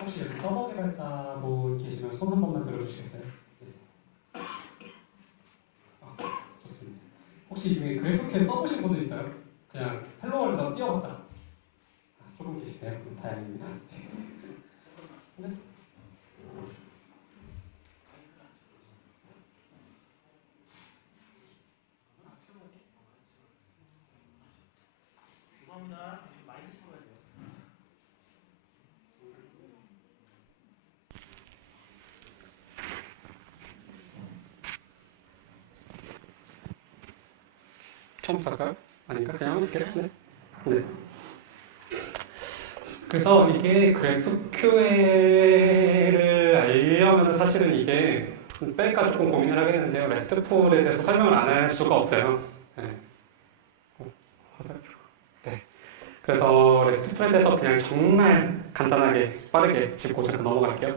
혹시 여기 서버 개발자분 계시면 손 한 번만 들어주시겠어요? 네. 좋습니다. 혹시 중에 그래프캐 써보신 분도 있어요? 그냥 헬로 월드가 뛰어봤다. 조금 계시네요. 다행입니다. 네? 죄송합니다. 마이크 치고 가야 돼요. 처음부터 할까요? 아닌가? 그냥 할게요. 네. 네. 그래서 이게 GraphQL을 알려면 사실은 이게 뺄까 조금 고민을 하겠는데요. REST풀에 대해서 설명을 안 할 수가 없어요. 네. 화살표. 네. 그래서 REST풀에 대해서 그냥 정말 간단하게 빠르게 짚고 잠깐 넘어갈게요.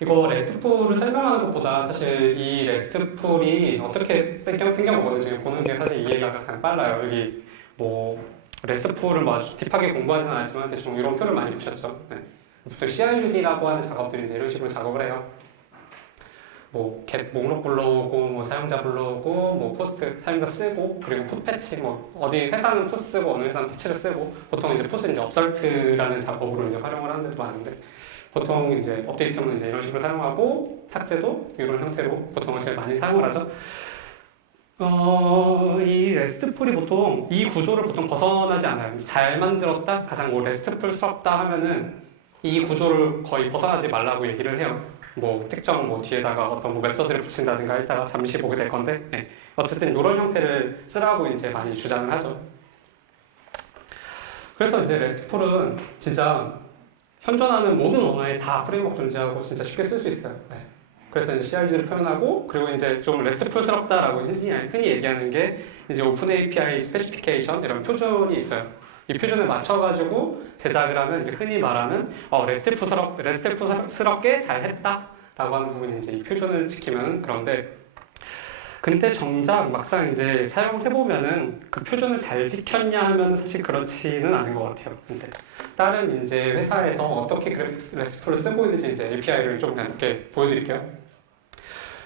이거 REST풀을 설명하는 것보다 사실 이 REST풀이 어떻게 생겨먹었는지 보는 게 사실 이해가 가장 빨라요. 여기 뭐 REST풀을 뭐 아주 딥하게 공부하지는 않았지만 대충 이런 표를 많이 보셨죠. 네. 보통 CRUD라고 하는 작업들이 이제 이런 식으로 작업을 해요. 뭐 get 목록 불러오고 뭐 사용자 불러오고 뭐 포스트 사용자 쓰고 그리고 풋 패치 뭐 어디 회사는 풋 쓰고 어느 회사는 패치를 쓰고 보통 이제 풋은 이제 업설트라는 작업으로 이제 활용을 하는 데도 많은데 보통 이제 업데이트는 이제 이런 식으로 사용하고 삭제도 이런 형태로 보통은 제일 많이 사용을 하죠. 이 REST풀이 보통 이 구조를 보통 벗어나지 않아요. 잘 만들었다, 가장 뭐 REST풀스럽다 하면은 이 구조를 거의 벗어나지 말라고 얘기를 해요. 뭐 특정 뭐 뒤에다가 어떤 뭐 메서드를 붙인다든가 이따가 잠시 보게 될 건데, 네. 어쨌든 이런 형태를 쓰라고 이제 많이 주장을 하죠. 그래서 이제 REST풀은 진짜 현존하는 모든 언어에 다 프레임워크 존재하고 진짜 쉽게 쓸 수 있어요. 네. 그래서 이제 CRUD를 표현하고 그리고 이제 좀 REST풀스럽다라고 흔히 얘기하는 게 이제 오픈 API 스페시피케이션 이런 표준이 있어요. 이 표준에 맞춰가지고 제작을 하면 이제 흔히 말하는 REST풀스럽게 잘 했다라고 하는 부분이 이제 이 표준을 지키면 그런데 근데 정작 막상 이제 사용을 해보면은 그 표준을 잘 지켰냐 하면 사실 그렇지는 않은 것 같아요. 이제 다른 이제 회사에서 어떻게 REST풀을 쓰고 있는지 이제 API를 좀 이렇게 보여드릴게요.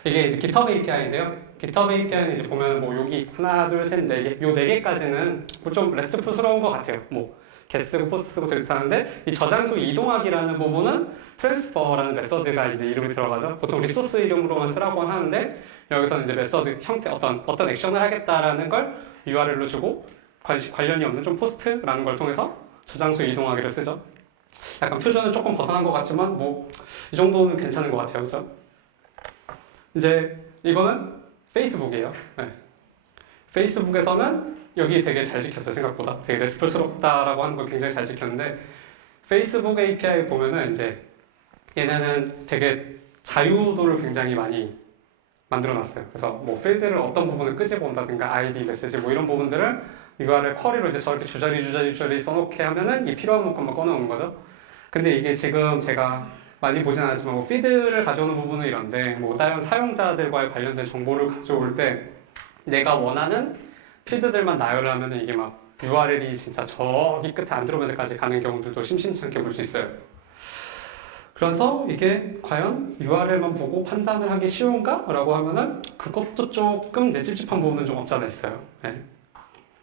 이게 이제 GitHub API인데요. GitHub API는 이제 보면 뭐 여기 하나, 둘, 셋, 네 개, 요 네 개까지는 좀 REST풀스러운 것 같아요. 뭐 get 쓰고 post 쓰고 되게 하는데 이 저장소 이동하기라는 부분은 transfer라는 메서드가 이제 이름이 들어가죠. 보통 리소스 이름으로만 쓰라고 하는데 여기서 이제 메서드 형태 어떤 액션을 하겠다라는 걸 URL로 주고 관련이 없는 좀 포스트라는 걸 통해서 저장소 이동하기를 쓰죠. 약간 표준은 조금 벗어난 것 같지만 뭐 이 정도는 괜찮은 것 같아요, 그죠? 이제 이거는 페이스북이에요. 네. 페이스북에서는 여기 되게 잘 지켰어요, 생각보다. 되게 레스플스럽다라고 하는 걸 굉장히 잘 지켰는데 페이스북 API 보면은 이제 얘네는 되게 자유도를 굉장히 많이 만들어놨어요. 그래서 뭐 필드를 어떤 부분을 끄집어 온다든가 아이디 메시지 뭐 이런 부분들을 URL 쿼리로 이제 저렇게 주저리 써놓게 하면은 이 필요한 만큼만 꺼내오는 거죠. 근데 이게 지금 제가 많이 보진 않았지만 뭐 피드를 가져오는 부분은 이런데 뭐 다른 사용자들과의 관련된 정보를 가져올 때 내가 원하는 필드들만 나열을 하면은 이게 막 URL이 진짜 저기 끝에 안드로메다까지 가는 경우들도 심심치 않게 볼 수 있어요. 그래서 이게 과연 URL만 보고 판단을 하기 쉬운가? 라고 하면은 그것도 조금 이제 찝찝한 부분은 좀 없지 않아 있어요. 네.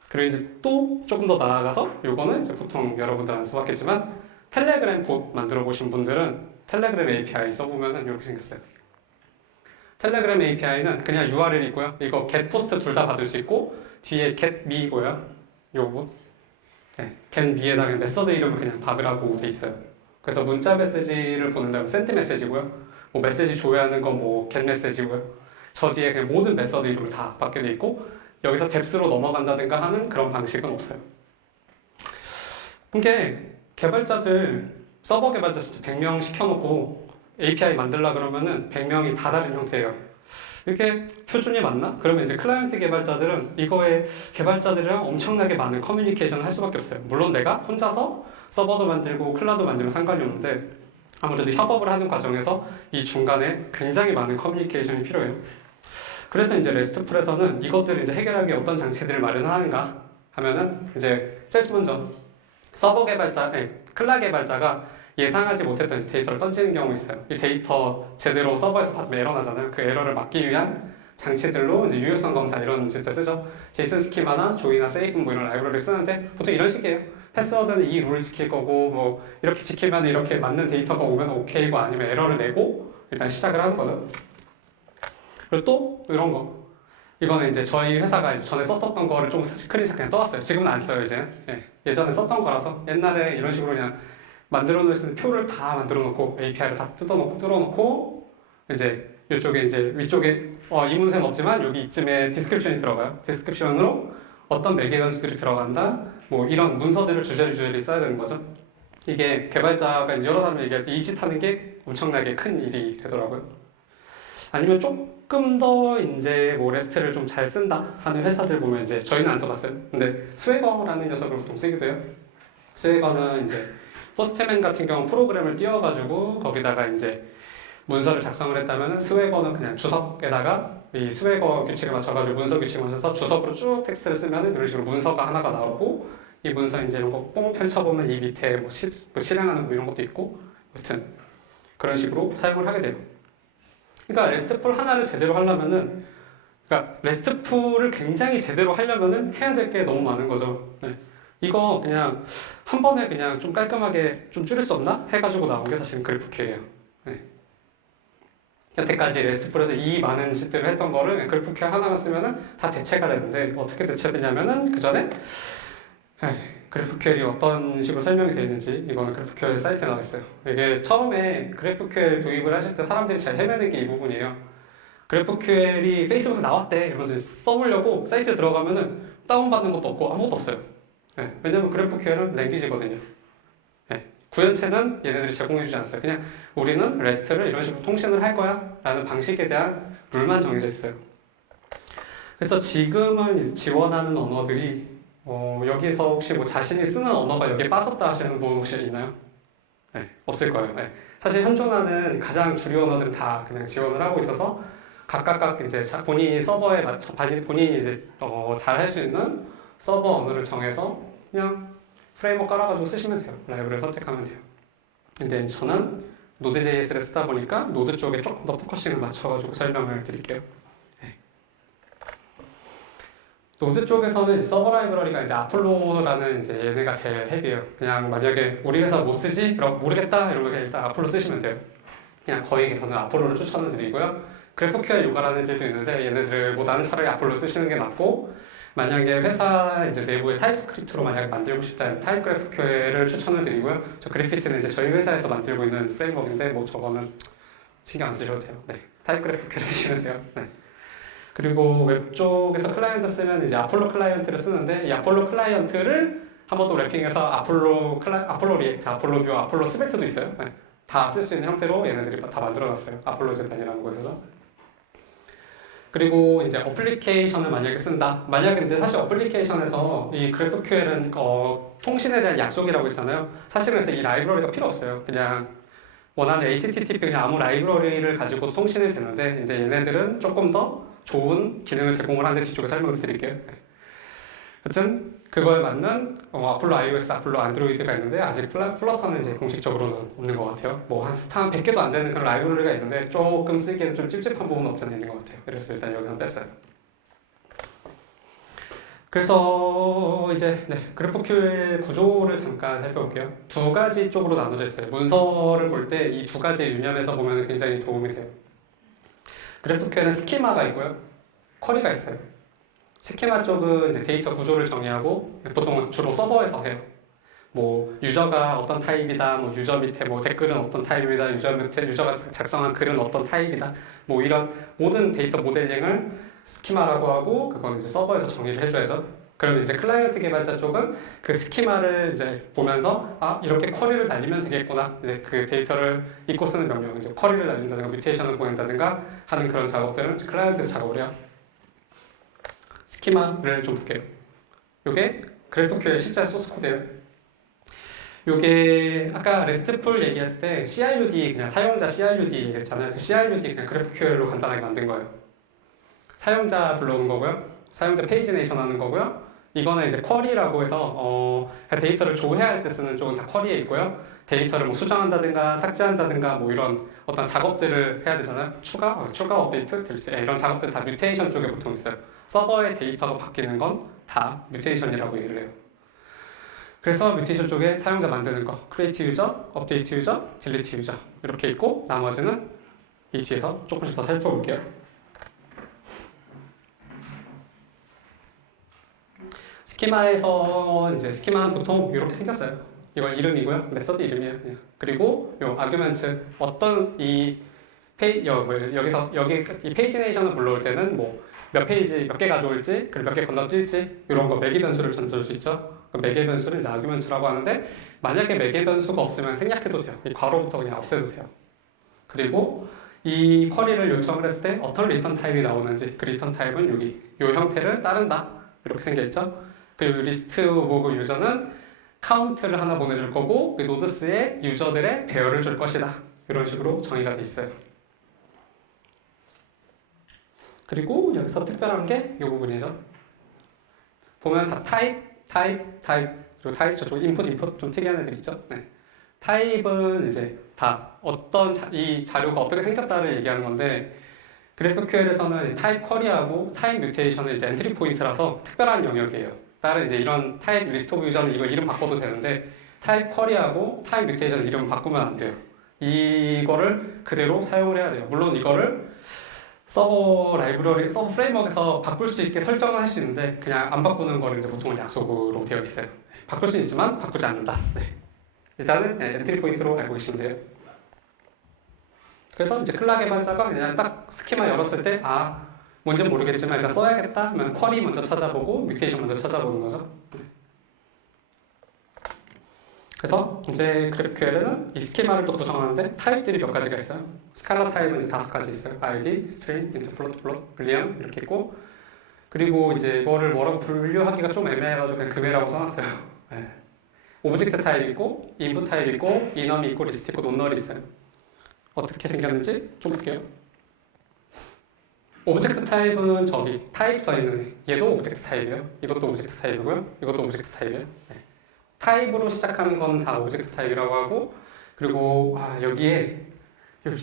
그리고 이제 또 조금 더 나아가서 요거는 이제 보통 여러분들 안 써봤겠지만 텔레그램 봇 만들어 보신 분들은 텔레그램 API 써보면은 이렇게 생겼어요. 텔레그램 API는 그냥 URL이 있고요. 이거 get post 둘 다 받을 수 있고 뒤에 get me고요. 요거 네, get me에다가 메서드 이름을 그냥 박으라고 돼 있어요. 그래서 문자 메시지를 보낸다면 send 메시지고요. 뭐 메시지 조회하는 건 뭐 get 메시지고요. 저 뒤에 그냥 모든 메서드 이름을 다 받게 돼 있고 여기서 뎁스로 넘어간다든가 하는 그런 방식은 없어요. 이게 개발자들 서버 개발자 진짜 100명 시켜놓고 API 만들라 그러면은 100명이 다 다른 형태예요. 이게 표준이 맞나? 그러면 이제 클라이언트 개발자들은 이거에 개발자들이랑 엄청나게 많은 커뮤니케이션을 할 수밖에 없어요. 물론 내가 혼자서 서버도 만들고 클라우드 만들면 상관이 없는데 아무래도 협업을 하는 과정에서 이 중간에 굉장히 많은 커뮤니케이션이 필요해요. 그래서 이제 레스트풀에서는 이것들을 이제 해결하기 위해 어떤 장치들을 마련하는가 하면은 이제 제일 먼저 서버 개발자, 클라 개발자가 예상하지 못했던 데이터를 던지는 경우 있어요. 이 데이터 제대로 서버에서 받으면 에러 나잖아요. 그 에러를 막기 위한 장치들로 이제 유효성 검사 이런 짓을 쓰죠. 제이슨 스키마나 조이나 세이프 뭐 이런 라이브러리를 쓰는데 보통 이런 식이에요. 패스워드는 이 룰을 지킬 거고 뭐 이렇게 지키면 이렇게 맞는 데이터가 오면 오케이고 아니면 에러를 내고 일단 시작을 하는 거죠. 그리고 또 이런 거. 이거는 이제 저희 회사가 이제 전에 썼던 거를 좀 스크린샷 그냥 떠왔어요. 지금은 안 써요, 이제. 예전에 썼던 거라서 옛날에 이런 식으로 그냥 만들어 놓을 수 있는 표를 다 만들어 놓고 API를 다 뚫어놓고 이제 이쪽에 이제 위쪽에 이 문서는 없지만 여기 이쯤에 디스크립션이 들어가요. 디스크립션으로 어떤 매개 변수들이 들어간다. 뭐 이런 문서들을 주저리 써야 되는 거죠. 이게 개발자가 이제 여러 사람이 얘기할 때 이 짓 하는 게 엄청나게 큰 일이 되더라고요. 아니면 조금 더 이제 뭐 레스트를 좀 잘 쓴다 하는 회사들 보면 이제 저희는 안 써봤어요. 근데 스웨거라는 녀석을 보통 쓰기도 해요. 스웨거는 이제 포스트맨 같은 경우 프로그램을 띄워가지고 거기다가 이제 문서를 작성을 했다면 스웨거는 그냥 주석에다가 이 스웨거 규칙에 맞춰가지고 문서 규칙을 맞춰서 주석으로 쭉 텍스트를 쓰면 이런 식으로 문서가 하나가 나오고 이 문서 이제 이런 거 뽕 펼쳐보면 이 밑에 뭐 실행하는 뭐 이런 것도 있고 아무튼 그런 식으로 사용을 하게 돼요. 그러니까 레스트풀 하나를 제대로 하려면은 그러니까 레스트풀을 굉장히 제대로 하려면은 해야 될 게 너무 많은 거죠. 네. 이거 그냥 한 번에 그냥 좀 깔끔하게 좀 줄일 수 없나? 해가지고 나온 게 사실은 그래프큐예요. 네. 여태까지 레스트풀에서 이 많은 짓들을 했던 거를 그래프큐 하나만 쓰면은 다 대체가 되는데 어떻게 대체되냐면은 그 전에 그래프QL이 어떤 식으로 설명이 되어 있는지 이거는 그래프QL 사이트에 나와 있어요. 이게 처음에 그래프QL 도입을 하실 때 사람들이 잘 헤매는 게 이 부분이에요. 그래프QL이 페이스북에서 나왔대 이러면서 써보려고 사이트에 들어가면은 다운받는 것도 없고 아무것도 없어요. 네, 왜냐면 그래프QL은 랭귀지거든요. 네, 구현체는 얘네들이 제공해주지 않았어요. 그냥 우리는 REST를 이런 식으로 통신을 할 거야 라는 방식에 대한 룰만 정해져 있어요. 그래서 지금은 지원하는 언어들이 여기서 혹시 뭐 자신이 쓰는 언어가 여기에 빠졌다 하시는 분 혹시 있나요? 네, 없을 거예요. 네. 사실 현존하는 가장 주류 언어들은 다 그냥 지원을 하고 있어서 각각 이제 본인이 서버에 맞춰 본인이 이제 잘 할 수 있는 서버 언어를 정해서 그냥 프레임워크 깔아가지고 쓰시면 돼요. 라이브러리를 선택하면 돼요. 근데 저는 노드.js를 쓰다 보니까 노드 쪽에 조금 더 포커싱을 맞춰가지고 설명을 드릴게요. 노드 쪽에서는 서버 라이브러리가 이제 아폴로라는 이제 얘네가 제일 헤비해요. 그냥 만약에 우리 회사 못 쓰지? 그럼 모르겠다? 이러면 그냥 일단 아폴로 쓰시면 돼요. 그냥 거의 저는 아폴로를 추천을 드리고요. 그래프QL 요가라는 애들도 있는데 얘네들보다는 차라리 아폴로 쓰시는 게 낫고 만약에 회사 이제 내부에 타입스크립트로 만약에 만들고 싶다면 타입 그래프QL을 추천을 드리고요. 저 그래피티는 이제 저희 회사에서 만들고 있는 프레임워크인데 뭐 저거는 신경 안 쓰셔도 돼요. 네. 타입 그래프QL 쓰시면 돼요. 네. 그리고 웹 쪽에서 클라이언트 쓰면 이제 아폴로 클라이언트를 쓰는데 이 아폴로 클라이언트를 한 번 더 랩핑해서 아폴로 리액트, 아폴로 뷰, 아폴로 스벨트도 있어요. 네. 다 쓸 수 있는 형태로 얘네들이 다 만들어놨어요. 아폴로 재단이라는 곳에서. 그리고 이제 어플리케이션을 만약에 쓴다. 만약에 근데 사실 어플리케이션에서 이 그래프QL은 통신에 대한 약속이라고 했잖아요. 사실은 그래서 이 라이브러리가 필요 없어요. 그냥 원하는 HTTP 그냥 아무 라이브러리를 가지고 통신이 되는데 이제 얘네들은 조금 더 좋은 기능을 제공을 하는데 뒤쪽에 설명을 드릴게요. 하여튼 그거에 맞는 아폴로 iOS, 아폴로 안드로이드가 있는데 아직 플러터는 이제 공식적으로는 없는 것 같아요. 뭐 한 스타 100개도 안 되는 그런 라이브러리가 있는데 조금 쓰기에는 좀 찝찝한 부분은 없지 않아 있는 것 같아요. 그래서 일단 여기서 뺐어요. 그래서 이제 그래프QL 구조를 잠깐 살펴볼게요. 두 가지 쪽으로 나눠져 있어요. 문서를 볼 때 이 두 가지 유념에서 보면 굉장히 도움이 돼요. 그래프QL은 스키마가 있고요. 쿼리가 있어요. 스키마 쪽은 이제 데이터 구조를 정의하고 보통 주로 서버에서 해요. 뭐 유저가 어떤 타입이다, 뭐 유저 밑에 뭐 댓글은 어떤 타입이다, 유저 밑에 유저가 작성한 글은 어떤 타입이다, 뭐 이런 모든 데이터 모델링을 스키마라고 하고 그건 이제 서버에서 정의를 해줘야죠. 그러면 이제 클라이언트 개발자 쪽은 그 스키마를 이제 보면서 이렇게 쿼리를 날리면 되겠구나. 이제 그 데이터를 읽고 쓰는 명령, 이제 쿼리를 날린다든가 뮤테이션을 보낸다든가 하는 그런 작업들은 클라이언트에서 작업을 해요. 스키마를 좀 볼게요. 요게 그래프QL 실제 소스 코드예요. 요게 아까 레스트풀 얘기했을 때 CRUD 그냥 사용자 CRUD 얘기했잖아요. 그 CRUD 그냥 그래프QL로 간단하게 만든 거예요. 사용자 불러오는 거고요. 사용자 페이지 네이션 하는 거고요. 이거는 이제 쿼리라고 해서 데이터를 조회해야 할 때 쓰는 쪽은 다 쿼리에 있고요. 데이터를 뭐 수정한다든가 삭제한다든가 뭐 이런 어떤 작업들을 해야 되잖아요. 추가 업데이트, 딜리트 이런 작업들 다 뮤테이션 쪽에 보통 있어요. 서버의 데이터가 바뀌는 건 다 뮤테이션이라고 얘기를 해요. 그래서 뮤테이션 쪽에 사용자 만드는 거, 크리에이트 유저, 업데이트 유저, 딜리트 유저 이렇게 있고 나머지는 이 뒤에서 조금씩 더 살펴볼게요. 스키마에서 이제 스키마는 보통 이렇게 생겼어요. 이건 이름이고요. 메서드 이름이에요. 그냥. 그리고 요 아규먼트 어떤 여기서 여기 이 페이지네이션을 불러올 때는 뭐 몇 페이지 몇 개 가져올지 그리고 몇 개 건너뛸지 이런 거 매개 변수를 전달할 수 있죠. 그 매개 변수는 이제 아규먼트라고 하는데 만약에 매개 변수가 없으면 생략해도 돼요. 이 괄호부터 그냥 없애도 돼요. 그리고 이 쿼리를 요청을 했을 때 어떤 리턴 타입이 나오는지 그 리턴 타입은 여기 이 형태를 따른다 이렇게 생겨있죠. 그리고 리스트 오브 유저는 카운트를 하나 보내줄 거고 그 노드스에 유저들의 배열을 줄 것이다 이런 식으로 정의가 돼 있어요. 그리고 여기서 특별한 게 이 부분이죠. 보면 다 타입 그리고 타입 저쪽 인풋 좀 특이한 애들 있죠. 네. 타입은 이제 다 어떤 이 자료가 어떻게 생겼다를 얘기하는 건데 GraphQL에서는 타입 쿼리하고 타입 뮤테이션은 이제 엔트리 포인트라서 특별한 영역이에요. 다른 이제 이런 타입 리스트 오브 유저는 이거 이름 바꿔도 되는데 타입 쿼리하고 타입 뮤테이션 이름 바꾸면 안 돼요. 이거를 그대로 사용을 해야 돼요. 물론 이거를 서버 라이브러리, 서버 프레임워크에서 바꿀 수 있게 설정을 할 수 있는데 그냥 안 바꾸는 거를 이제 보통 약속으로 되어 있어요. 바꿀 수 있지만 바꾸지 않는다. 네. 일단은 엔트리 포인트로 알고 계시면 돼요. 그래서 이제 클라 개발자가 그냥 딱 스키마 열었을 때 뭔지는 모르겠지만 일단 써야겠다 하면 쿼리 먼저 찾아보고 뮤테이션 먼저 찾아보는 거죠. 그래서 이제 GraphQL은 이 스키마를 또 구성하는데 타입들이 몇 가지가 있어요. 스칼라 타입은 이제 5가지 있어요. ID, string, int, float, boolean 이렇게 있고 그리고 이제 이거를 뭐라고 분류하기가 좀 애매해가지고 그냥 금해라고 써놨어요. 네. 오브젝트 타입 있고 인풋 타입 있고 이넘이 있고 리스트 있고 논널이 있어요. 어떻게 생겼는지 좀 볼게요. 오브젝트 타입은 저기 타입 써있는 얘도 오브젝트 타입이에요. 이것도 오브젝트 타입이고요. 이것도 오브젝트 타입이에요. 네. 타입으로 시작하는 건 다 오브젝트 타입이라고 하고 그리고 여기에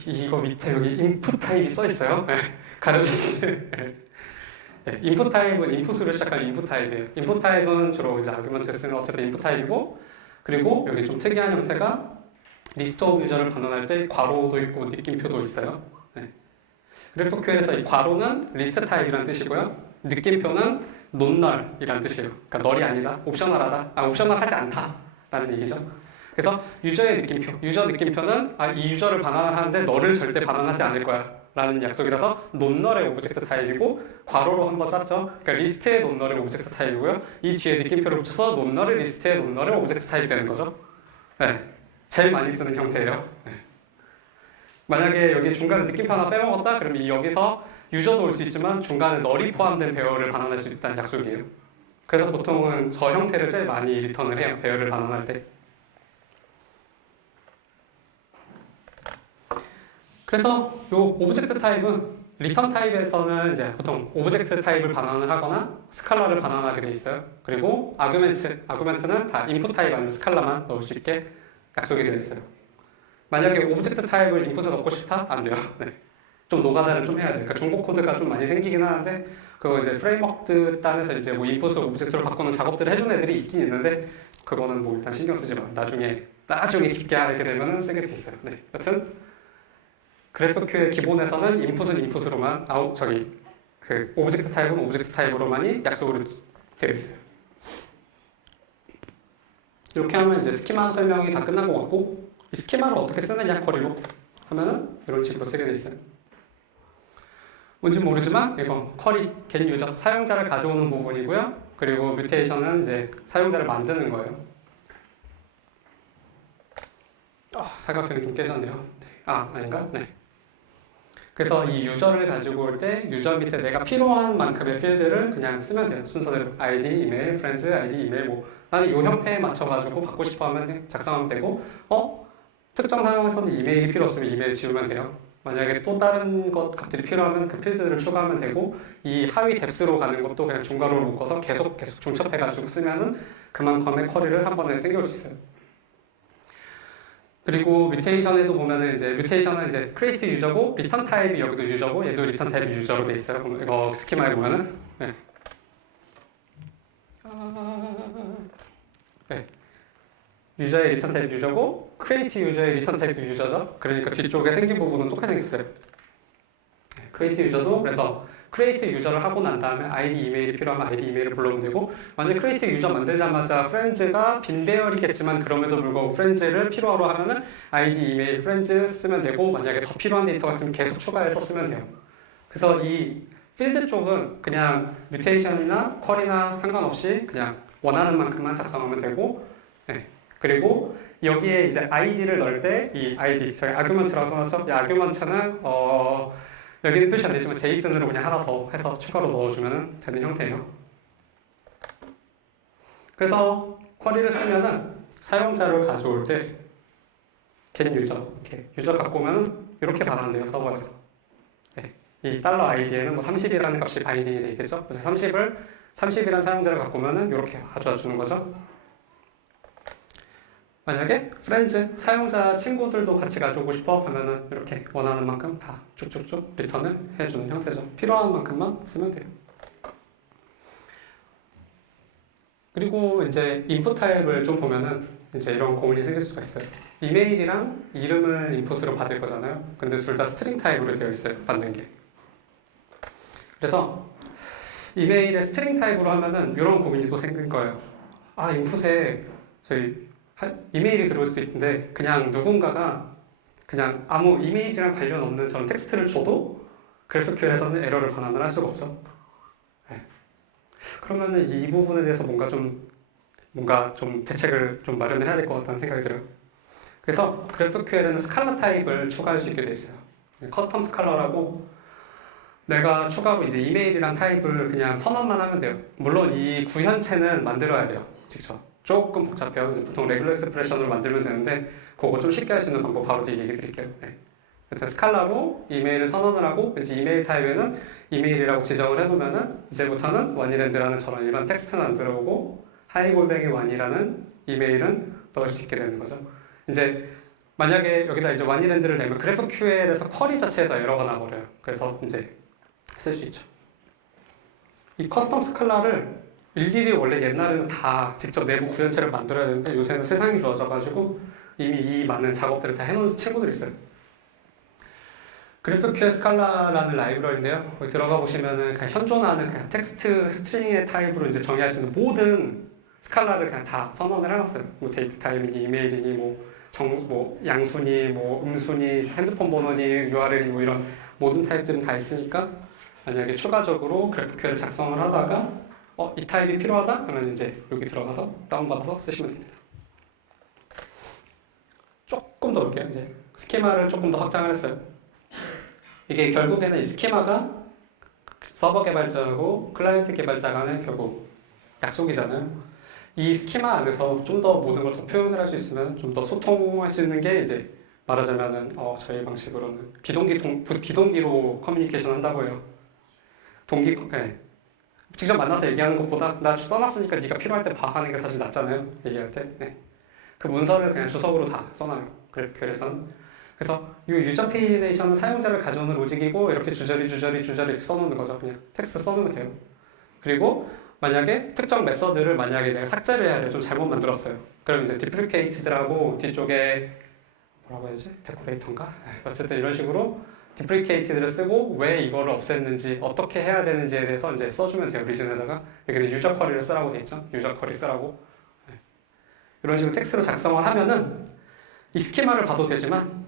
이거 밑에 여기 인풋 타입이 써 있어요. 네. 가려주시면 네. 인풋 타입은 인풋으로 시작하는 인풋 타입이에요. 인풋 타입은 주로 이제 아규먼트 쓰는 어쨌든 인풋 타입이고 그리고 여기 좀 특이한 형태가 리스트 오브 유저를 반환할 때 괄호도 있고 느낌표도 있어요. 네. GraphQL에서 이 괄호는 리스트 타입이라는 뜻이고요. 느낌표는 논널이라는 뜻이에요. 그러니까 널이 아니다, 옵셔널하다, 옵셔널하지 않다라는 얘기죠. 그래서 유저의 느낌표, 유저 느낌표는 이 유저를 반환을 하는데 너를 절대 반환하지 않을 거야 라는 약속이라서 논널의 오브젝트 타입이고 괄호로 한번 쌌죠. 그러니까 리스트의 논널의 오브젝트 타입이고요. 이 뒤에 느낌표를 붙여서 논널의 리스트의 논널의 오브젝트 타입이 되는 거죠. 네. 제일 많이 쓰는 형태예요. 네. 만약에 여기 중간에 느낌표 하나 빼먹었다 그러면 여기서 유저도 올 수 있지만 중간에 널이 포함된 배열을 반환할 수 있다는 약속이에요. 그래서 보통은 저 형태를 제일 많이 리턴을 해요. 배열을 반환할 때. 그래서 이 오브젝트 타입은 리턴 타입에서는 이제 보통 오브젝트 타입을 반환을 하거나 스칼라를 반환하게 돼 있어요. 그리고 아규멘트는 다 인풋 타입 아니면 스칼라만 넣을 수 있게 약속이 되어 있어요. 만약에 오브젝트 타입을 인풋에 넣고 싶다? 안 돼요. 네. 좀 노가다를 좀 해야 돼요. 그러니까 중복 코드가 좀 많이 생기긴 하는데 그거 이제 프레임워크 단에서 이제 뭐 인풋을 오브젝트로 바꾸는 작업들을 해주는 애들이 있긴 있는데 그거는 뭐 일단 신경 쓰지 마. 나중에 깊게 하게 되면은 쓰게 돼 있어요. 네. 여튼 GraphQL 기본에서는 인풋은 인풋으로만 그 오브젝트 타입은 오브젝트 타입으로만이 약속으로 되어 있어요. 이렇게 하면 이제 스키마 설명이 다 끝난 것 같고 이 스키마를 어떻게 쓰느냐 쿼리로 하면은 이런 식으로 쓰게 돼 있어요. 뭔지 모르지만 이건 쿼리, get 유저, 사용자를 가져오는 부분이고요. 그리고 뮤테이션은 이제 사용자를 만드는 거예요. 사각형이 좀 깨졌네요. 아닌가? 네. 그래서 이 유저를 가지고 올 때 유저 밑에 내가 필요한 만큼의 필드를 그냥 쓰면 돼요. 순서대로 ID, 이메일, friends, ID, 이메일 뭐 나는 이 형태에 맞춰가지고 받고 싶어 하면 작성하면 되고 특정 상황에서는 이메일이 필요 없으면 이메일 지우면 돼요. 만약에 또 다른 값들이 필요하면 그 필드를 추가하면 되고 이 하위 뎁스로 가는 것도 그냥 중괄호로 묶어서 계속 중첩해가지고 쓰면은 그만큼의 쿼리를 한 번에 땡겨올 수 있어요. 그리고 뮤테이션에도 보면은 이제 뮤테이션은 이제 create 유저고 리턴 타입이 여기도 유저고 얘도 리턴 타입이 유저로 돼 있어요. 그럼 이거 스키마에 보면은 네. 네. 유저의 리턴 타입 유저고 create 유저의 리턴 타입도 유저죠. 그러니까 뒤쪽에 생긴 부분은 똑같이 생겼어요. 네. create 유저도 그래서 create 유저를 하고 난 다음에 ID 이메일이 필요하면 ID 이메일을 불러오면 되고 만약에 create 유저 만들자마자 friends가 빈 배열이겠지만 그럼에도 불구하고 friends를 필요하로 하면은 ID 이메일 friends 쓰면 되고 만약에 더 필요한 데이터가 있으면 계속 추가해서 쓰면 돼요. 그래서 이 필드 쪽은 그냥 뮤테이션이나 쿼리나 상관없이 그냥 원하는 만큼만 작성하면 되고 네. 그리고 여기에 이제 ID를 넣을 때 이 ID 저희 아규먼트라고 써놨죠? 이 아규먼트는 여기는 표시 안 되지만 제이슨으로 그냥 하나 더 해서 추가로 넣어주면 되는 형태예요. 그래서 쿼리를 쓰면은 사용자를 가져올 때 get 유저 이렇게 유저 갖고 오면 이렇게 받아내요 서버에서. 네. 이 $id에는 뭐 30이라는 값이 바인딩이 되어 있겠죠. 그래서 30이라는 사용자를 갖고 오면은 이렇게 가져와 주는 거죠. 만약에 프렌즈 사용자 친구들도 같이 가져오고 싶어 하면은 이렇게 원하는 만큼 다 쭉쭉쭉 리턴을 해주는 형태죠. 필요한 만큼만 쓰면 돼요. 그리고 이제 인풋 타입을 좀 보면은 이제 이런 고민이 생길 수가 있어요. 이메일이랑 이름을 인풋으로 받을 거잖아요. 근데 둘 다 스트링 타입으로 되어 있어요. 받는 게. 그래서 이메일에 스트링 타입으로 하면은 이런 고민이 또 생길 거예요. 아, 인풋에 저희 이메일이 들어올 수도 있는데 그냥 누군가가 그냥 아무 이메일이랑 관련 없는 저런 텍스트를 줘도 GraphQL에서는 에러를 반환을 할 수가 없죠. 네. 그러면은 이 부분에 대해서 뭔가 좀 대책을 좀 마련을 해야 될 것 같다는 생각이 들어요. 그래서 GraphQL에는 스칼라 타입을 추가할 수 있게 돼 있어요. 커스텀 스칼라라고 내가 추가로 이제 이메일이랑 타입을 그냥 선언만 하면 돼요. 물론 이 구현체는 만들어야 돼요. 직접. 조금 복잡해요. 보통 레귤러 익스프레션으로 만들면 되는데 그거 좀 쉽게 할 수 있는 방법 바로 뒤에 얘기 드릴게요. 네. 일단 스칼라로 이메일을 선언을 하고 이제 이메일 타입에는 이메일이라고 지정을 해놓으면은 이제부터는 원이랜드라는 저런 일반 텍스트는 안 들어오고 하이골뱅이 원이라는 이메일은 넣을 수 있게 되는 거죠. 이제 만약에 여기다 이제 원이랜드를 내면 GraphQL에서 쿼리 자체에서 에러가 나버려요. 그래서 이제 쓸 수 있죠. 이 커스텀 스칼라를 일일이 원래 옛날에는 다 직접 내부 구현체를 만들어야 되는데 요새는 세상이 좋아져가지고 이미 이 많은 작업들을 다 해놓은 친구들이 있어요. GraphQL 스칼라라는 라이브러리인데요. 거기 들어가 보시면은 그냥 현존하는 그냥 텍스트 스트링의 타입으로 이제 정의할 수 있는 모든 스칼라를 그냥 다 선언을 해놨어요. 뭐 데이트 타입이니 이메일이니 뭐 양수니 뭐 음수니 핸드폰 번호니 URL이 뭐 이런 모든 타입들은 다 있으니까 만약에 추가적으로 GraphQL을 작성을 하다가 이 타입이 필요하다? 그러면 이제 여기 들어가서 다운받아서 쓰시면 됩니다. 조금 더 볼게요. 이제 스키마를 조금 더 확장을 했어요. 이게 결국에는 이 스키마가 서버 개발자하고 클라이언트 개발자 간의 결국 약속이잖아요. 이 스키마 안에서 좀 더 모든 걸 더 표현을 할 수 있으면 좀 더 소통할 수 있는 게 이제 말하자면은 저희 방식으로는 비동기로 커뮤니케이션 한다고 해요. 네. 직접 만나서 얘기하는 것보다 나 써놨으니까 네가 필요할 때 봐 하는 게 사실 낫잖아요. 얘기할 때. 네. 그 문서를 그냥 주석으로 다 써놔요. GraphQL에서는. 그래서 이 유저 페이지네이션은 사용자를 가져오는 로직이고 이렇게 주저리 써놓는 거죠. 그냥 텍스트 써놓으면 돼요. 그리고 만약에 특정 메서드를 만약에 내가 삭제를 해야 돼. 좀 잘못 만들었어요. 그럼 이제 deprecated라고 뒤쪽에 뭐라고 해야지? 데코레이터인가? 어쨌든 이런 식으로 deprecated를 쓰고 왜 이거를 없앴는지 어떻게 해야 되는지에 대해서 이제 써주면 돼요. 리즌에다가 여기는 유저 쿼리를 쓰라고 돼 있죠. 유저 쿼리 쓰라고. 네. 이런 식으로 텍스트로 작성을 하면은 이 스키마를 봐도 되지만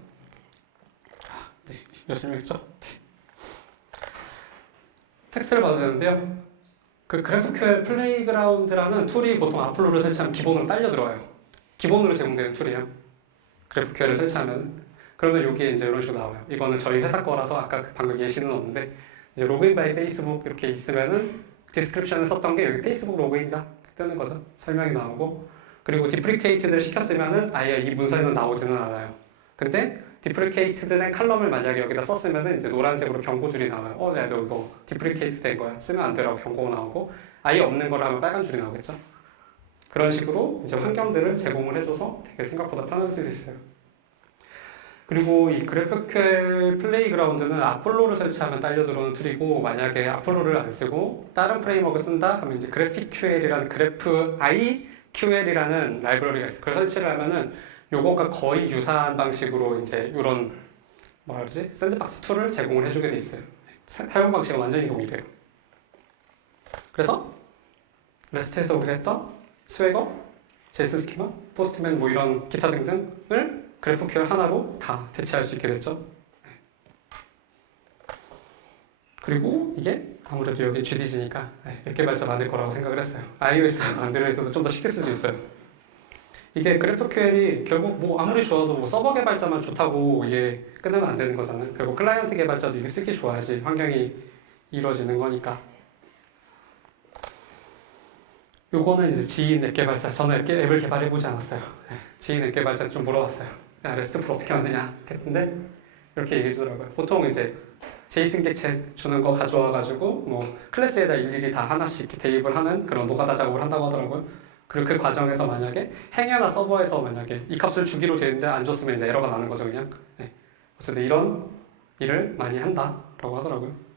네, 열심히 했죠. 네. 텍스트를 봐도 되는데요. 그 GraphQL 플레이그라운드라는 툴이 보통 아플로를 설치하면 기본으로 딸려 들어와요. 기본으로 제공되는 툴이에요. GraphQL을 설치하면. 그러면 여기에 이제 이런 식으로 나와요. 이거는 저희 회사 거라서 아까 방금 예시는 없는데 이제 로그인 바이 페이스북 이렇게 있으면은 디스크립션을 썼던 게 여기 페이스북 로그인이다 뜨는 거죠. 설명이 나오고 그리고 디프리케이트를 시켰으면은 아예 이 문서에는 나오지는 않아요. 근데 디프리케이트된 칼럼을 만약에 여기다 썼으면은 이제 노란색으로 경고줄이 나와요. 야, 너 이거 디프리케이트 된 거야. 쓰면 안 되라고 경고가 나오고, 아예 없는 거라 하면 빨간 줄이 나오겠죠. 그런 식으로 이제 환경들을 제공을 해줘서 되게 생각보다 편할 수 있어요. 그리고 이 GraphQL 플레이그라운드는 아폴로를 설치하면 딸려 들어오는 툴이고, 만약에 아폴로를 안 쓰고 다른 프레임워크 쓴다 하면 이제 GraphQL이라는 GraphIQL이라는 라이브러리가 있어요. 그걸 설치를 하면은 요거가 거의 유사한 방식으로 이제 이런 뭐라 그러지? 샌드박스 툴을 제공을 해주게 돼 있어요. 사용 방식은 완전히 동일해요. 그래서 레스트에서 우리가 했던 스웨거, 제이슨 스키마, 포스트맨 뭐 이런 기타 등등을 GraphQL 하나로 다 대체할 수 있게 됐죠. 그리고 이게 아무래도 여기 GDG니까 웹 개발자 많을 거라고 생각을 했어요. iOS하고 안드로이드에서도 좀 더 쉽게 쓸 수 있어요. 이게 GraphQL이 결국 뭐 아무리 좋아도 뭐 서버 개발자만 좋다고 이게 끝나면 안 되는 거잖아요. 결국 클라이언트 개발자도 이게 쓰기 좋아야지 환경이 이루어지는 거니까. 요거는 이제 지인 앱 개발자, 저는 앱을 개발해보지 않았어요. 지인 앱 개발자한테 좀 물어봤어요. 야, 레스트풀 어떻게 만드냐? 했는데 이렇게 얘기해 주더라고요. 보통 이제 제이슨 객체 주는 거 가져와가지고 뭐 클래스에다 일일이 다 하나씩 이렇게 대입을 하는 그런 노가다 작업을 한다고 하더라고요. 그리고 그 과정에서 만약에 행여나 서버에서 만약에 이 값을 주기로 되는데 안 줬으면 이제 에러가 나는 거죠, 그냥. 어쨌든 이런 일을 많이 한다라고 하더라고요.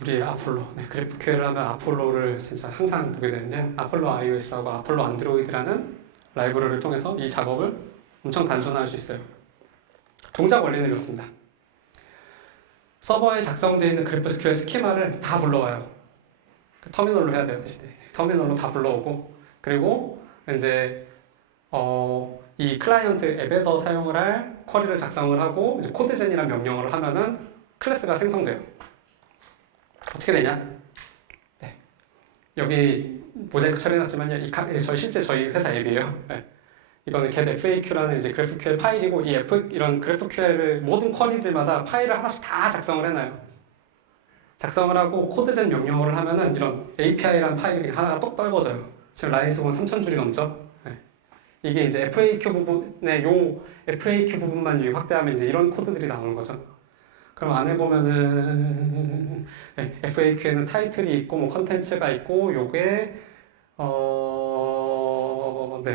우리의 아폴로, GraphQL 하면 아폴로를 진짜 항상 보게 되는데, 아폴로 iOS하고 아폴로 안드로이드라는 라이브러리를 통해서 이 작업을 엄청 단순화할 수 있어요. 동작 원리는 이렇습니다. 서버에 작성되어 있는 GraphQL 스키마를 다 불러와요. 터미널로 해야 돼요, 대신에. 터미널로 다 불러오고, 그리고 이제 이 클라이언트 앱에서 사용을 할 쿼리를 작성을 하고 이제 코드젠이라는 명령어를 하면은 클래스가 생성돼요. 어떻게 되냐? 네. 여기 모자이크 처리해놨지만요. 실제 저희 회사 앱이에요. 네. 이거는 getFAQ라는 이제 GraphQL 파일이고, 이런 GraphQL을 모든 쿼리들마다 파일을 하나씩 다 작성을 해놔요. 작성을 하고 코드젠 명령어를 하면은 이런 API라는 파일이 하나가 똑 떨궈져요. 지금 라인 수는 3,000줄이 넘죠? 네. 이게 이제 FAQ 부분에 FAQ 부분만 확대하면 이제 이런 코드들이 나오는 거죠. 그럼 안에 보면은 FAQ에는 타이틀이 있고 뭐 컨텐츠가 있고 요게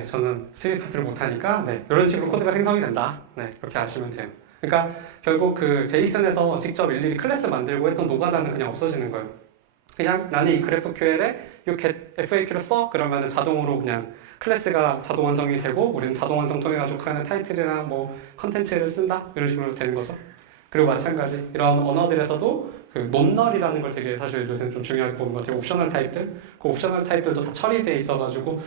저는 스위프트를 못하니까 이런 식으로 코드가 생성이 된다. 그렇게 아시면 돼요. 그러니까 결국 그 제이슨에서 직접 일일이 클래스 만들고 했던 노가다는 그냥 없어지는 거예요. 그냥 나는 이 GraphQL에 이 get FAQ를 써 그러면은 자동으로 그냥 클래스가 자동 완성이 되고 우리는 자동 완성 통해 가지고 그 안에 타이틀이나 뭐 컨텐츠를 쓴다 이런 식으로 되는 거죠. 그리고 마찬가지 이런 언어들에서도 그 논널이라는 걸 되게 사실 요새는 좀 중요하게 보는 것 같아요. 옵셔널 타입들. 그 옵셔널 타입들도 다 처리돼 있어가지고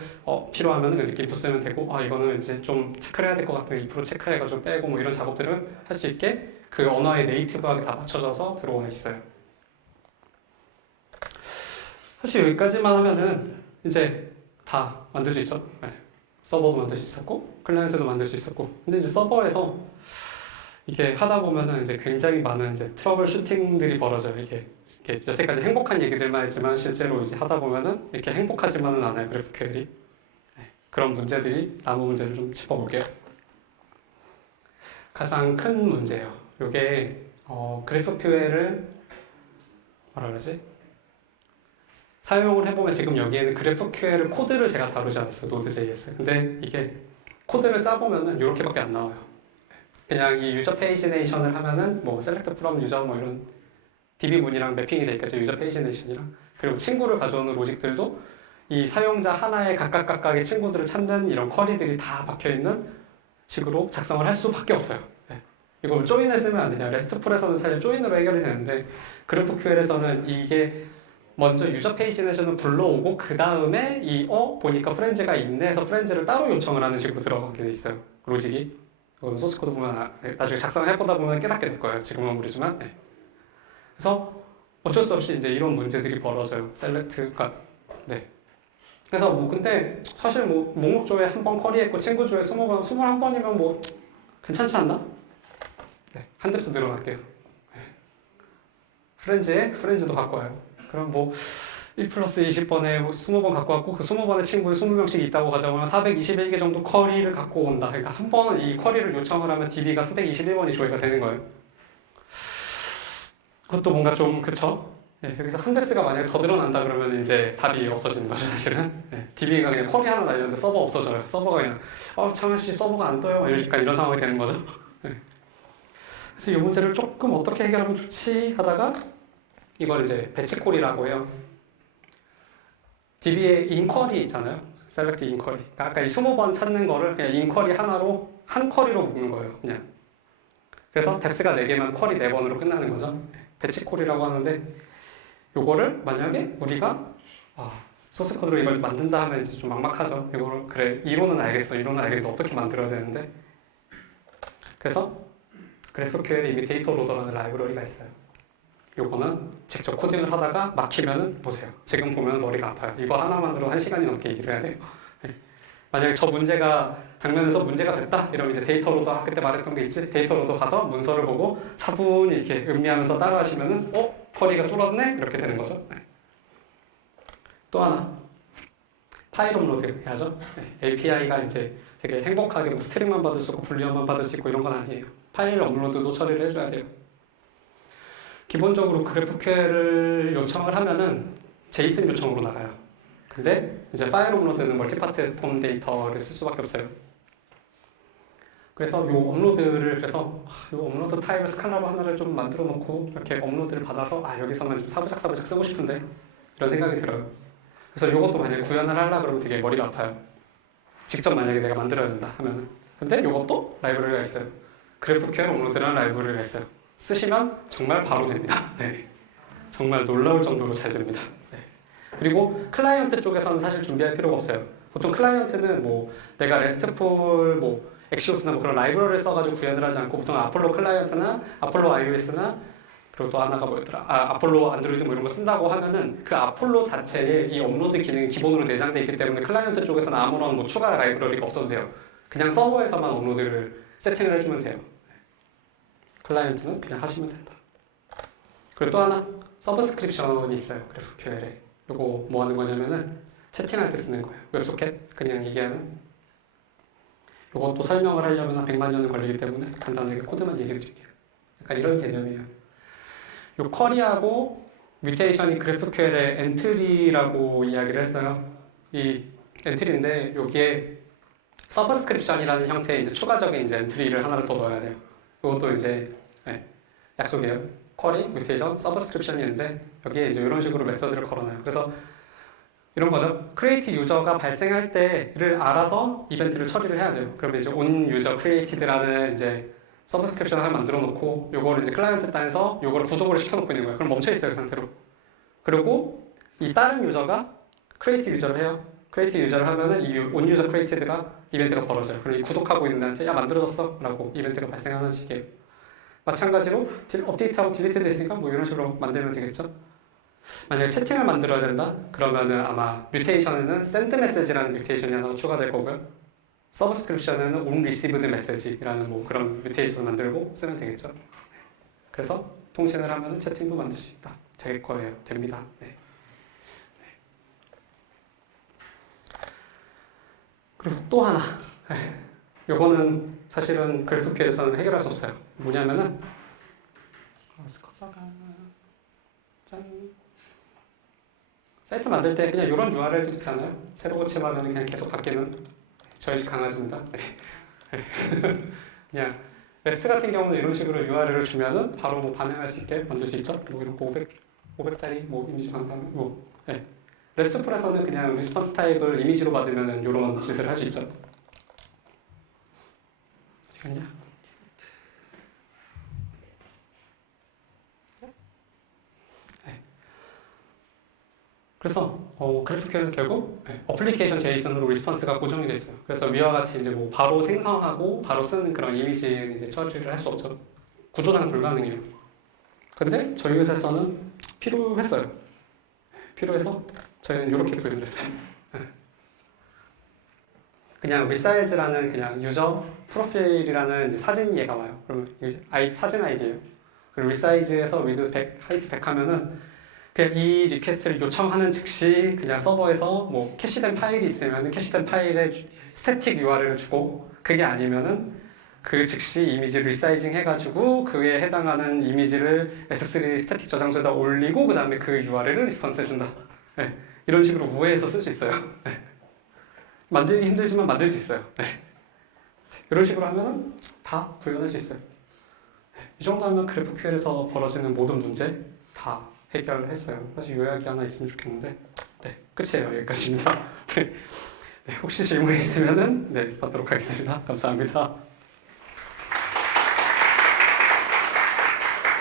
필요하면은 이렇게 if 쓰면 되고 이거는 이제 좀 체크를 해야 될 것 같으면 if로 체크해가지고 빼고 뭐 이런 작업들을 할 수 있게 그 언어에 네이티브하게 다 맞춰져서 들어와 있어요. 사실 여기까지만 하면은 이제 다 만들 수 있죠. 서버도 만들 수 있었고 클라이언트도 만들 수 있었고 근데 이제 서버에서 이게 하다 보면은 이제 굉장히 많은 이제 트러블 슈팅들이 벌어져요. 이게 여태까지 행복한 얘기들만 했지만 실제로 이제 하다 보면은 이렇게 행복하지만은 않아요. GraphQL이. 그런 문제들이 남은 문제를 좀 짚어볼게요. 가장 큰 문제예요. 이게 GraphQL을 뭐라 그러지? 사용을 해보면 지금 여기에는 GraphQL 코드를 제가 다루지 않았어요. Node.js. 근데 이게 코드를 짜보면은 이렇게밖에 안 나와요. 그냥 이 유저 페이지네이션을 하면은 뭐 select from user 뭐 이런 DB 문이랑 매핑이 돼 있겠죠. 유저 페이지네이션이랑. 그리고 친구를 가져오는 로직들도 이 사용자 하나의 각각의 친구들을 찾는 이런 쿼리들이 다 박혀있는 식으로 작성을 할 수밖에 없어요. 이걸 조인을 쓰면 안 되냐. REST풀에서는 사실 조인으로 해결이 되는데 GraphQL에서는 이게 먼저 유저 페이지네이션을 불러오고 그 다음에 보니까 프렌즈가 있네 해서 프렌즈를 따로 요청을 하는 식으로 들어가게 돼 있어요. 로직이. 이거는 소스코드 보면 나중에 작성을 해보다 보면 깨닫게 될 거예요. 지금은 모르지만. 그래서 어쩔 수 없이 이제 이런 문제들이 벌어져요. 셀렉트가. 그래서 뭐 근데 사실 뭐 목록 조회 한 번 쿼리했고 친구 조회 20번, 21번이면 뭐 괜찮지 않나? 한 뎁스 늘어날게요. 프렌즈도 바꿔요. 그럼 뭐 1 플러스 20번에 20번 갖고 왔고 그 20번의 친구에 20명씩 있다고 가정하면 421개 정도 쿼리를 갖고 온다. 그러니까 한 번 이 쿼리를 요청을 하면 DB가 321번이 조회가 되는 거예요. 그것도 뭔가 좀 그쵸? 네, 여기서 한데스가 만약에 더 늘어난다 그러면 이제 답이 없어지는 거죠 사실은. 네, DB가 그냥 쿼리 하나 날렸는데 서버 없어져요. 서버가 그냥 창현씨 서버가 안 떠요. 이런 상황이 되는 거죠. 네. 그래서 이 문제를 조금 어떻게 해결하면 좋지 하다가 이걸 이제 배치콜이라고 해요. DB의 인쿼리 있잖아요. 셀렉트 인쿼리. 그러니까 아까 이 20번 찾는 거를 그냥 인쿼리 하나로 한 쿼리로 묶는 거예요. 그냥. 그래서 뎁스가 4개면 쿼리 4번으로 끝나는 거죠. 배치콜이라고 하는데 요거를 만약에 우리가 소스 코드로 이걸 만든다 하면 이제 좀 막막하죠. 이거를 그래 이론은 알겠는데 어떻게 만들어야 되는데 그래서 GraphQL 이미테이터 로더라는 라이브러리가 있어요. 요거는 직접 코딩을 하다가 막히면은 보세요. 지금 보면 머리가 아파요. 이거 하나만으로 1시간이 넘게 일을 해야 돼요. 네. 만약에 저 문제가 당면에서 문제가 됐다 이러면 이제 데이터 로더 그때 말했던 게 있지. 데이터 로더 가서 문서를 보고 차분히 이렇게 음미하면서 따라하시면은 쿼리가 줄었네 이렇게 되는 거죠. 네. 또 하나 파일 업로드 해야죠. 네. API가 이제 되게 행복하게 뭐 스트링만 받을 수 있고 불리언만 받을 수 있고 이런 건 아니에요. 파일 업로드도 처리를 해줘야 돼요. 기본적으로 GraphQL을 요청을 하면은 JSON 요청으로 나가요. 근데 이제 파일 업로드는 멀티파트 폼 데이터를 쓸 수밖에 없어요. 그래서 요 업로드를 요 업로드 타입을 스칼라로 하나를 좀 만들어 놓고 이렇게 업로드를 받아서 여기서만 좀 사부작 쓰고 싶은데 이런 생각이 들어요. 그래서 요것도 만약에 구현을 하려고 그러면 되게 머리가 아파요. 직접 만약에 내가 만들어야 된다 하면은. 근데 요것도 라이브러리가 있어요. GraphQL 업로드라는 라이브러리가 있어요. 쓰시면 정말 바로 됩니다. 네. 정말 놀라울 정도로 잘 됩니다. 네. 그리고 클라이언트 쪽에서는 사실 준비할 필요가 없어요. 보통 클라이언트는 뭐 내가 레스트풀 엑시오스나 그런 라이브러리를 써가지고 구현을 하지 않고 보통 아폴로 클라이언트나 아폴로 iOS나 그리고 또 하나가 뭐였더라? 아폴로 안드로이드 이런 거 쓴다고 하면은 그 아폴로 자체에 이 업로드 기능이 기본으로 내장되어 있기 때문에 클라이언트 쪽에서는 아무런 추가 라이브러리가 없어도 돼요. 그냥 서버에서만 업로드를 세팅을 해주면 돼요. 클라이언트는 그냥 하시면 된다. 그리고 또 하나 서브스크립션이 있어요. GraphQL에. 이거 뭐 하는 거냐면은 채팅할 때 쓰는 거예요. 웹소켓 그냥 얘기하는. 이것도 설명을 하려면 한 100만 년은 걸리기 때문에 간단하게 코드만 얘기해 드릴게요. 약간 이런 개념이에요. 요 쿼리하고 뮤테이션이 GraphQL의 엔트리라고 이야기를 했어요. 이 엔트리인데 여기에 서브스크립션이라는 형태의 이제 추가적인 이제 엔트리를 하나를 더 넣어야 돼요. 이것도 이제 약속이에요. 쿼리, 뮤테이션, 서브스크립션이 있는데 여기에 이제 이런 식으로 메서드를 걸어놔요. 그래서 이런 거죠. 크리에이트 유저가 발생할 때를 알아서 이벤트를 처리를 해야 돼요. 그러면 이제 on user created라는 이제 서브스크립션을 하나 만들어 놓고 요거를 이제 클라이언트 단에서 요거를 구독을 시켜 놓고 있는 거예요. 그럼 멈춰 있어요, 그 상태로. 그리고 이 다른 유저가 크리에이트 유저를 해요. 크리에이트 유저를 하면은 이 on user created가 이벤트가 벌어져요. 그럼 이 구독하고 있는 애한테 만들어졌어 라고 이벤트가 발생하는 식이에요. 마찬가지로 업데이트하고 딜리트 됐으니까 뭐 이런 식으로 만들면 되겠죠. 만약에 채팅을 만들어야 된다? 그러면은 아마 뮤테이션에는 send message라는 뮤테이션이 하나 추가될 거고요. 서브스크립션에는 on received message라는 뭐 그런 뮤테이션을 만들고 쓰면 되겠죠. 그래서 통신을 하면은 채팅도 만들 수 있다. 될 거예요. 됩니다. 네. 그리고 또 하나. 요거는 사실은 GraphQL에서는 해결할 수 없어요. 뭐냐면은 짠. 사이트 만들 때 그냥 이런 URL들 있잖아요. 새로 고침하면 그냥 계속 바뀌는 저희 집 강아지입니다. 그냥 REST 같은 경우는 이런 식으로 URL을 주면은 바로 뭐 반응할 수 있게 만들 수 있죠. 뭐 이런 500짜리 뭐 이미지 반다음에 REST풀에서는 그냥 리스폰스 타입을 이미지로 받으면은 이런 짓을 할 수 있죠. 어디 갔냐? 그래서 GraphQL은 결국 어플리케이션 JSON으로 리스폰스가 고정이 돼 있어요. 그래서 위와 같이 이제 뭐 바로 생성하고 바로 쓰는 그런 이미지 이제 처리를 할 수 없죠. 구조상 불가능해요. 근데 저희 회사에서는 필요했어요. 필요해서 저희는 이렇게 구현을 했어요. 그냥 resize라는 그냥 유저 프로필이라는 이제 사진 얘가 와요. 그러면 사진 아이디예요. 그리고 resize에서 width 100, height 100 하면은 그냥 이 리퀘스트를 요청하는 즉시 그냥 서버에서 뭐 캐시된 파일이 있으면 캐시된 파일에 스태틱 URL을 주고, 그게 아니면은 그 즉시 이미지 리사이징 해가지고 그에 해당하는 이미지를 S3 스태틱 저장소에다 올리고 그 다음에 그 URL을 리스폰스 해준다. 네. 이런 식으로 우회해서 쓸 수 있어요. 네. 만들기 힘들지만 만들 수 있어요. 네. 이런 식으로 하면 다 구현할 수 있어요. 이 정도 하면 GraphQL에서 벌어지는 모든 문제 다 해결을 했어요. 사실 요약이 하나 있으면 좋겠는데, 네, 끝이에요. 여기까지입니다. 네. 네, 혹시 질문 있으면은, 네, 받도록 하겠습니다. 감사합니다.